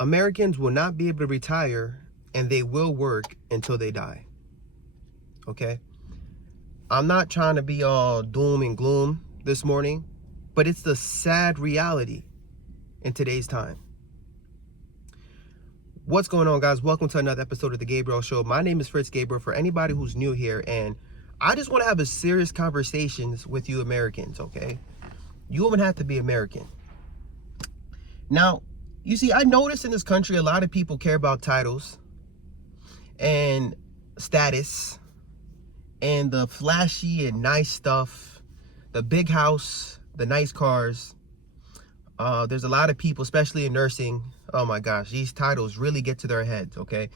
Americans will not be able to retire, and they will work until they die. Okay? I'm not trying to be all doom and gloom this morning, but it's the sad reality in today's time. What's going on, guys? Welcome to another episode of The Gabriel Show. My name is Fritz Gabriel, for anybody who's new here, and I just want to have a serious conversations with you Americans, okay? You even have to be American. Now, you see, I notice in this country, a lot of people care about titles and status and the flashy and nice stuff, the big house, the nice cars. There's a lot of people, especially in nursing. Oh my gosh, these titles really get to their heads, okay?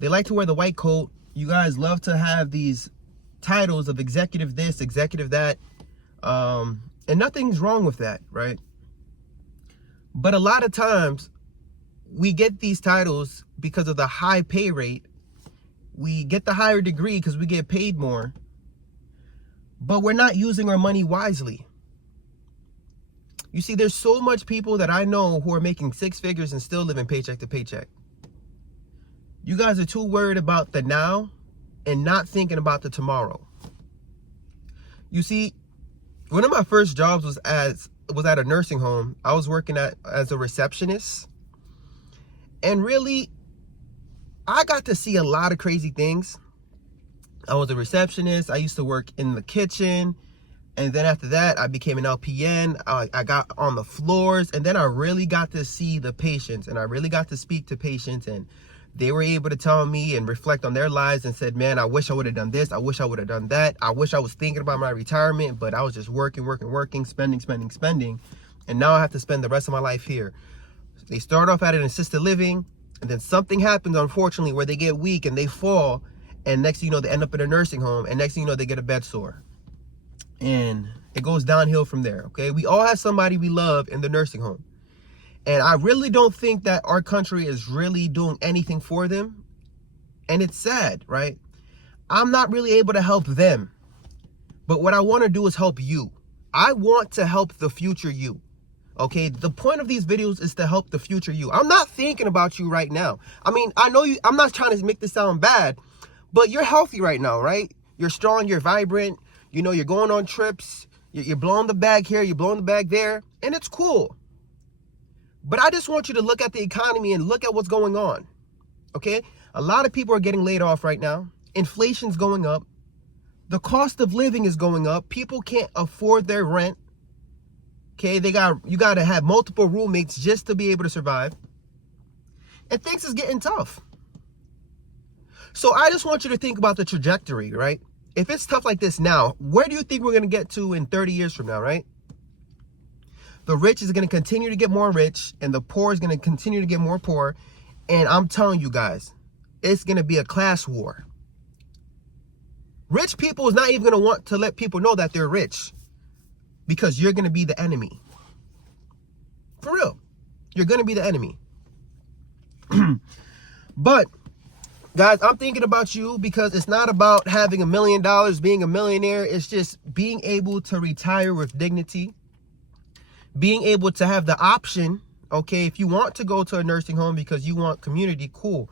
They like to wear the white coat. You guys love to have these titles of executive this, executive that. And nothing's wrong with that, right? But a lot of times we get these titles because of the high pay rate. We get the higher degree because we get paid more. But we're not using our money wisely. You see, there's so much people that I know who are making six figures and still living paycheck to paycheck. You guys are too worried about the now and not thinking about the tomorrow. You see, one of my first jobs was at a nursing home. I was working as a receptionist. And really, I got to see a lot of crazy things. I was a receptionist. I used to work in the kitchen. And then after that, I became an LPN. I got on the floors, and then I really got to see the patients, and I really got to speak to patients, and they were able to tell me and reflect on their lives and said, man, I wish I would have done this. I wish I would have done that. I wish I was thinking about my retirement, but I was just working, spending. And now I have to spend the rest of my life here. They start off at an assisted living, and then something happens, unfortunately, where they get weak and they fall, and next thing you know, they end up in a nursing home, and next thing you know, they get a bed sore. And it goes downhill from there, okay? We all have somebody we love in the nursing home. And I really don't think that our country is really doing anything for them. And it's sad, right? I'm not really able to help them. But what I want to do is help you. I want to help the future you, okay? The point of these videos is to help the future you. I'm not thinking about you right now. I mean, I know you, I'm not trying to make this sound bad, but you're healthy right now, right? You're strong, you're vibrant. You know, you're going on trips, you're blowing the bag here, you're blowing the bag there, and it's cool. But I just want you to look at the economy and look at what's going on, okay? A lot of people are getting laid off right now. Inflation's going up. The cost of living is going up. People can't afford their rent, okay? You got to have multiple roommates just to be able to survive. And things is getting tough. So I just want you to think about the trajectory, right? If it's tough like this now, where do you think we're going to get to in 30 years from now, right? The rich is going to continue to get more rich, and the poor is going to continue to get more poor. And I'm telling you guys, it's going to be a class war. Rich people is not even going to want to let people know that they're rich, because you're going to be the enemy. For real. You're going to be the enemy. But guys, I'm thinking about you because it's not about having $1 million, being a millionaire. It's just being able to retire with dignity. Being able to have the option, okay, if you want to go to a nursing home because you want community, cool.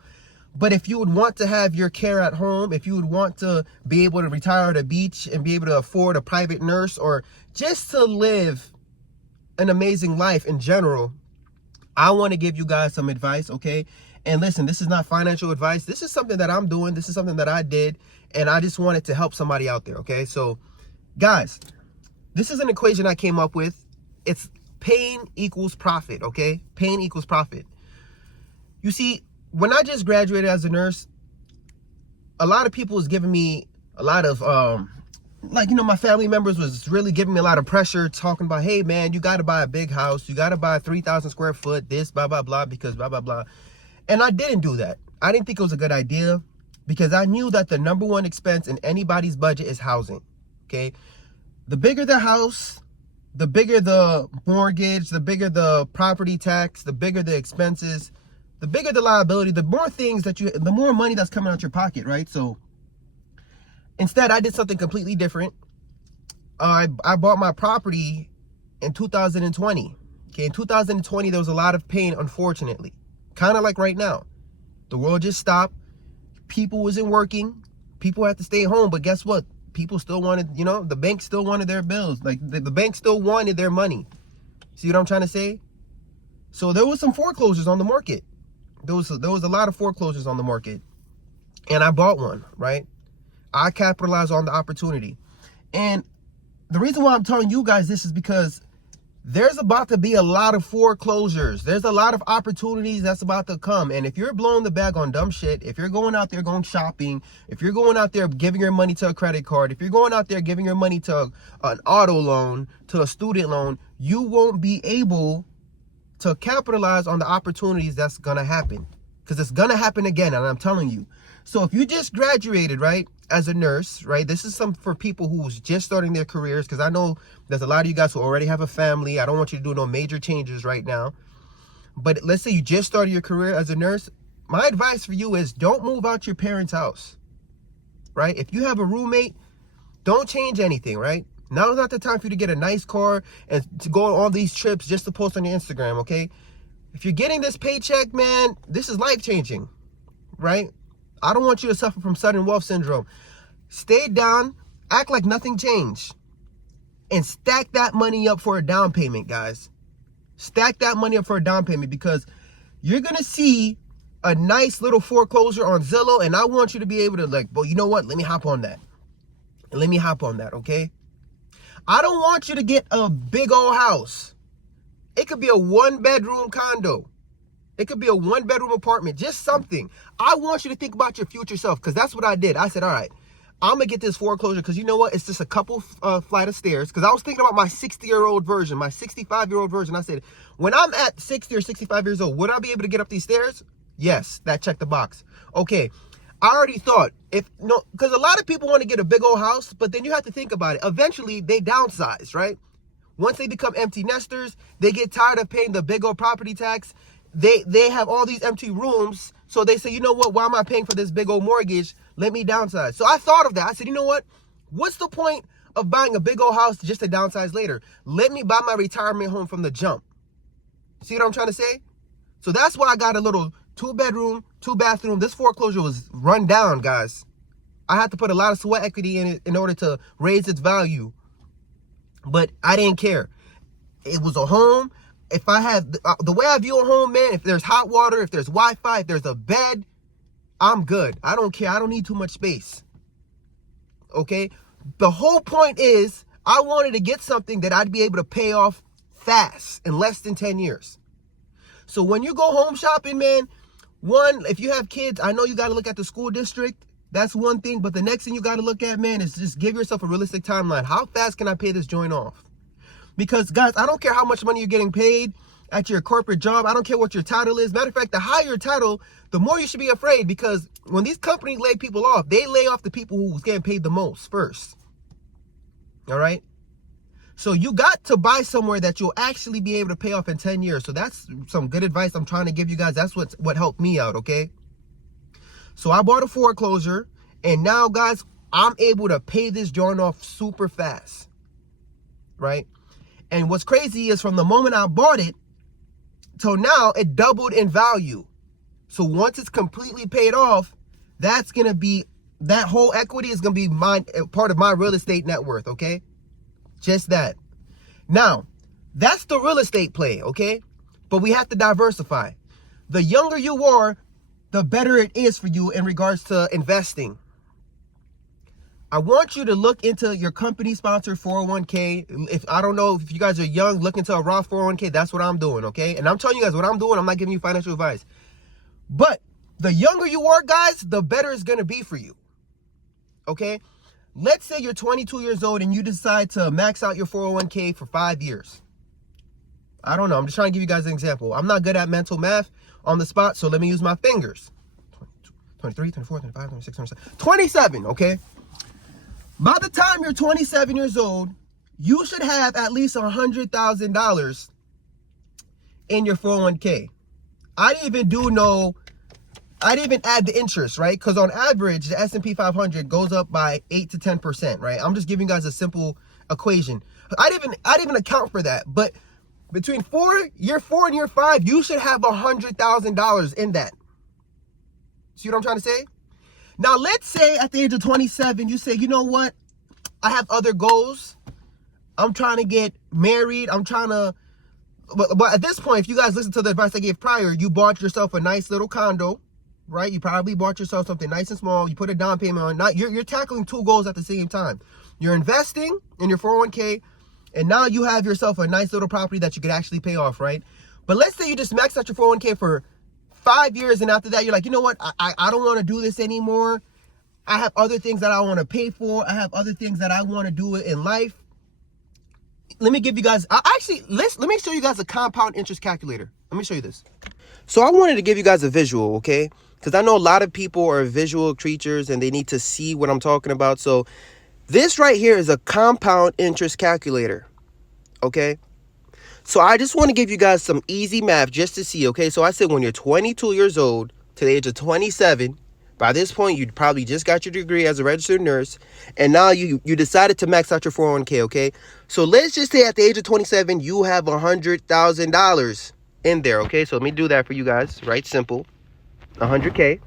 But if you would want to have your care at home, if you would want to be able to retire at a beach and be able to afford a private nurse, or just to live an amazing life in general, I want to give you guys some advice, okay? And listen, this is not financial advice. This is something that I'm doing. This is something that I did, and I just wanted to help somebody out there, okay? So, guys, this is an equation I came up with. It's pain equals profit, okay? Pain equals profit. You see, when I just graduated as a nurse, a lot of people was giving me a lot of, my family members was really giving me a lot of pressure, talking about, hey, man, you got to buy a big house. You got to buy 3,000 square foot, this, blah, blah, blah, because blah, blah, blah. And I didn't do that. I didn't think it was a good idea, because I knew that the number one expense in anybody's budget is housing, okay? The bigger the house, the bigger the mortgage, the bigger the property tax, the bigger the expenses, the bigger the liability, the more things that the more money that's coming out your pocket, right? So instead, I did something completely different. I bought my property in 2020. Okay, in 2020, there was a lot of pain, unfortunately. Kind of like right now. The world just stopped. People wasn't working. People had to stay home. But guess what? People still wanted, the bank still wanted their bills. Like the bank still wanted their money. See what I'm trying to say? So there was some foreclosures on the market. There was a lot of foreclosures on the market. And I bought one, right? I capitalized on the opportunity. And the reason why I'm telling you guys this is because there's about to be a lot of foreclosures. There's a lot of opportunities that's about to come. And if you're blowing the bag on dumb shit, if you're going out there going shopping, if you're going out there giving your money to a credit card, if you're going out there giving your money to an auto loan, to a student loan, you won't be able to capitalize on the opportunities that's going to happen. Because it's going to happen again, and I'm telling you. So if you just graduated, right, as a nurse, right, this is something for people who's just starting their careers, because I know there's a lot of you guys who already have a family. I don't want you to do no major changes right now. But let's say you just started your career as a nurse. My advice for you is don't move out your parents' house, right? If you have a roommate, don't change anything, right? Now is not the time for you to get a nice car and to go on all these trips just to post on your Instagram, okay? If you're getting this paycheck, man, this is life-changing, right? I don't want you to suffer from sudden wealth syndrome. Stay down, act like nothing changed, and stack that money up for a down payment, guys. Stack that money up for a down payment, because you're going to see a nice little foreclosure on Zillow, and I want you to be able to well, you know what? Let me hop on that. Let me hop on that, okay? I don't want you to get a big old house. It could be a one-bedroom condo. It could be a one-bedroom apartment, just something. I want you to think about your future self, because that's what I did. I said, all right, I'm going to get this foreclosure because you know what? It's just a couple flight of stairs, because I was thinking about my 60-year-old version, my 65-year-old version. I said, when I'm at 60 or 65 years old, would I be able to get up these stairs? Yes, that checked the box. Okay, I already thought, because a lot of people want to get a big old house, but then you have to think about it. Eventually, they downsize, right? Once they become empty nesters, they get tired of paying the big old property tax. They have all these empty rooms, so they say, you know what, why am I paying for this big old mortgage? Let me downsize. So I thought of that. I said, you know what, what's the point of buying a big old house just to downsize later? Let me buy my retirement home from the jump. See what I'm trying to say? So that's why I got a little 2-bedroom, 2-bathroom. This foreclosure was run down, guys. I had to put a lot of sweat equity in it in order to raise its value. But I didn't care. It was a home. If I have the way I view a home, man, if there's hot water, if there's Wi-Fi, if there's a bed, I'm good. I don't care. I don't need too much space. Okay? The whole point is I wanted to get something that I'd be able to pay off fast in less than 10 years. So when you go home shopping, man, one, if you have kids, I know you got to look at the school district. That's one thing. But the next thing you got to look at, man, is just give yourself a realistic timeline. How fast can I pay this joint off? Because, guys, I don't care how much money you're getting paid at your corporate job. I don't care what your title is. Matter of fact, the higher your title, the more you should be afraid, because when these companies lay people off, they lay off the people who's getting paid the most first. All right? So you got to buy somewhere that you'll actually be able to pay off in 10 years. So that's some good advice I'm trying to give you guys. That's what helped me out, okay? So I bought a foreclosure, and now, guys, I'm able to pay this joint off super fast, right? And what's crazy is from the moment I bought it till now, it doubled in value. So once it's completely paid off, that's going to be, that whole equity is going to be part of my real estate net worth, okay? Just that. Now, that's the real estate play, okay? But we have to diversify. The younger you are, the better it is for you in regards to investing. I want you to look into your company-sponsored 401k. If I don't know if you guys are young, look into a Roth 401k. That's what I'm doing, okay? And I'm telling you guys what I'm doing. I'm not giving you financial advice. But the younger you are, guys, the better it's going to be for you, okay? Let's say you're 22 years old and you decide to max out your 401k for 5 years. I don't know. I'm just trying to give you guys an example. I'm not good at mental math on the spot, so let me use my fingers. 23, 24, 25, 26, 27. 27, okay? By the time you're 27 years old, you should have at least $100,000 in your 401k. I didn't even add the interest, right? Because on average, the S&P 500 goes up by 8 to 10%, right? I'm just giving you guys a simple equation. I didn't even account for that. But Between year 4 and year 5, you should have $100,000 in that. See what I'm trying to say? Now, let's say at the age of 27, you say, you know what? I have other goals. I'm trying to get married. I'm trying to, but at this point, if you guys listen to the advice I gave prior, you bought yourself a nice little condo, right? You probably bought yourself something nice and small. You put a down payment on. Now you're tackling 2 goals at the same time. You're investing in your 401k, and now you have yourself a nice little property that you could actually pay off, right? But let's say you just max out your 401k for 5 years, and after that, you're like, you know what? I don't want to do this anymore. I have other things that I want to pay for. I have other things that I want to do in life. Let me give you guys, let me show you guys a compound interest calculator. Let me show you this. So I wanted to give you guys a visual, okay? Because I know a lot of people are visual creatures and they need to see what I'm talking about. So this right here is a compound interest calculator, okay? So I just want to give you guys some easy math just to see, okay? So I said when you're 22 years old to the age of 27, by this point, you probably just got your degree as a registered nurse, and now you decided to max out your 401k, okay? So let's just say at the age of 27, you have $100,000 in there, okay? So let me do that for you guys, right? Simple. 100K.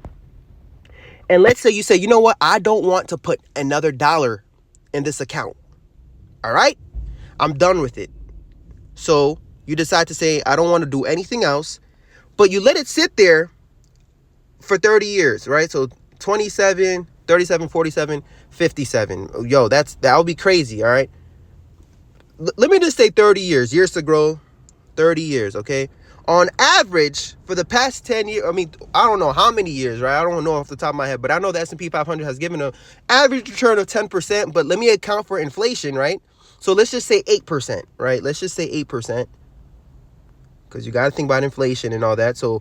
And let's say you say, you know what? I don't want to put another dollar in this account, all right? I'm done with it. So you decide to say, I don't want to do anything else, but you let it sit there for 30 years, right? So 27, 37, 47, 57. Yo, that would be crazy, all right? Let me just say 30 years to grow, 30 years, okay? On average, for the past 10 years, I mean, I don't know how many years, right? I don't know off the top of my head, but I know the S&P 500 has given an average return of 10%, but let me account for inflation, right? So let's just say 8%, right? Let's just say 8%, because you got to think about inflation and all that. So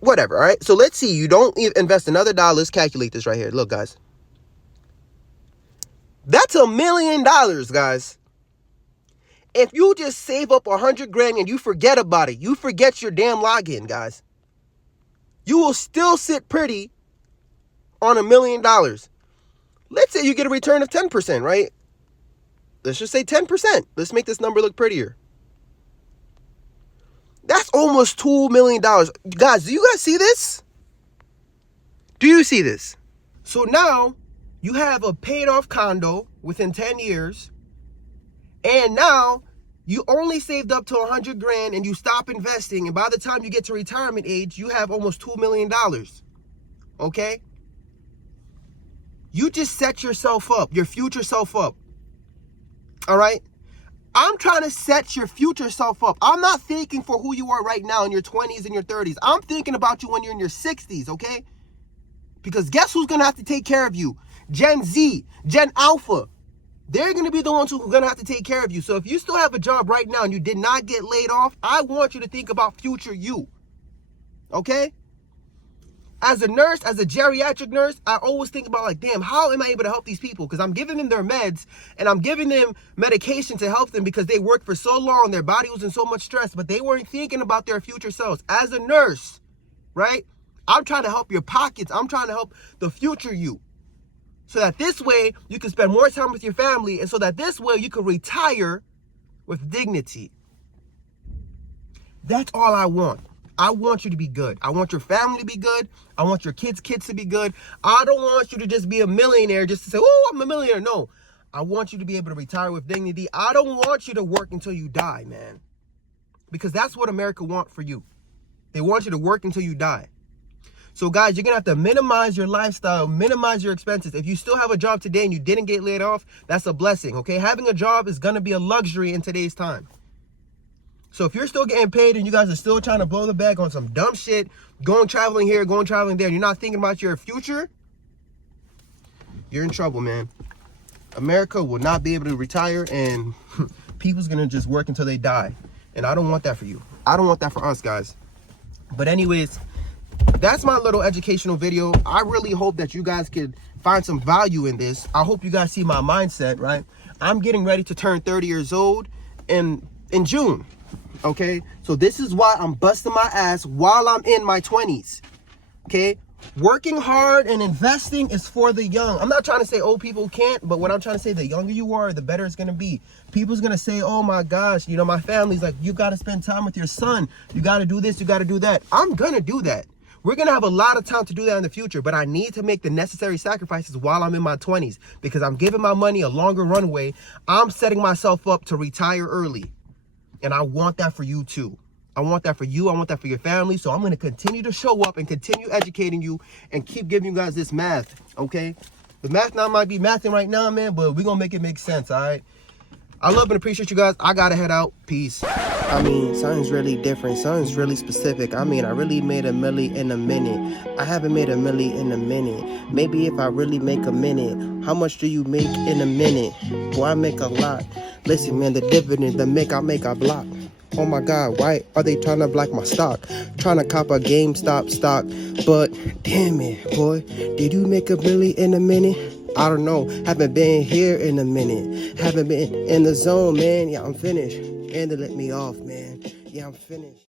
whatever, all right? So let's see, you don't invest another dollar. Let's calculate this right here. Look, guys. That's $1 million, guys. If you just save up 100 grand and you forget about it, you forget your damn login, guys, you will still sit pretty on $1 million. Let's say you get a return of 10%, right? Let's just say 10%. Let's make this number look prettier. That's almost $2 million. Guys, do you guys see this? Do you see this? So now you have a paid off condo within 10 years. And now you only saved up to 100 grand and you stop investing. And by the time you get to retirement age, you have almost $2 million. Okay? You just set yourself up, your future self up. All right? I'm trying to set your future self up. I'm not thinking for who you are right now in your 20s and your 30s. I'm thinking about you when you're in your 60s, okay? Because guess who's going to have to take care of you? Gen Z, Gen Alpha. They're going to be the ones who are going to have to take care of you. So if you still have a job right now and you did not get laid off, I want you to think about future you, okay? As a nurse, as a geriatric nurse, I always think about like, damn, how am I able to help these people? Because I'm giving them their meds and I'm giving them medication to help them because they worked for so long, their body was in so much stress, but they weren't thinking about their future selves. As a nurse, right? I'm trying to help your pockets. I'm trying to help the future you. So that this way you can spend more time with your family, and so that this way you can retire with dignity. That's all I want. I want you to be good. I want your family to be good. I want your kids' to be good. I don't want you to just be a millionaire just to say, oh, I'm a millionaire. No, I want you to be able to retire with dignity. I don't want you to work until you die, man. Because that's what America wants for you. They want you to work until you die. So guys, you're going to have to minimize your lifestyle, minimize your expenses. If you still have a job today and you didn't get laid off, that's a blessing, okay? Having a job is going to be a luxury in today's time. So if you're still getting paid and you guys are still trying to blow the bag on some dumb shit, going traveling here, going traveling there, and you're not thinking about your future, you're in trouble, man. America will not be able to retire, and people's going to just work until they die. And I don't want that for you. I don't want that for us, guys. But anyways, that's my little educational video. I really hope that you guys could find some value in this. I hope you guys see my mindset, right? I'm getting ready to turn 30 years old in June. Okay, so this is why I'm busting my ass while I'm in my 20s. Okay, Working hard and investing is for the young. I'm not trying to say old people can't, but what I'm trying to say, the younger you are, the better it's going to be. People's going to say, oh my gosh, you know, my family's like, you got to spend time with your son. You got to do this, you got to do that. I'm going to do that. We're going to have a lot of time to do that in the future, but I need to make the necessary sacrifices while I'm in my 20s because I'm giving my money a longer runway. I'm setting myself up to retire early, and I want that for you too. I want that for you. I want that for your family. So I'm going to continue to show up and continue educating you and keep giving you guys this math, okay? The math now might be mathing right now, man, but we're going to make it make sense, all right? I love and appreciate you guys. I got to head out. Peace. I mean, something's really different. Something's really specific. I mean, I really made a milli in a minute. I haven't made a milli in a minute. Maybe if I really make a minute. How much do you make in a minute? Boy, I make a lot. Listen, man, the dividend, the make I block. Oh my God, why are they trying to block my stock? Trying to cop a GameStop stock. But damn it, boy, did you make a milli in a minute? I don't know. Haven't been here in a minute. Haven't been in the zone, man. Yeah, I'm finished. And they let me off, man. Yeah, I'm finished.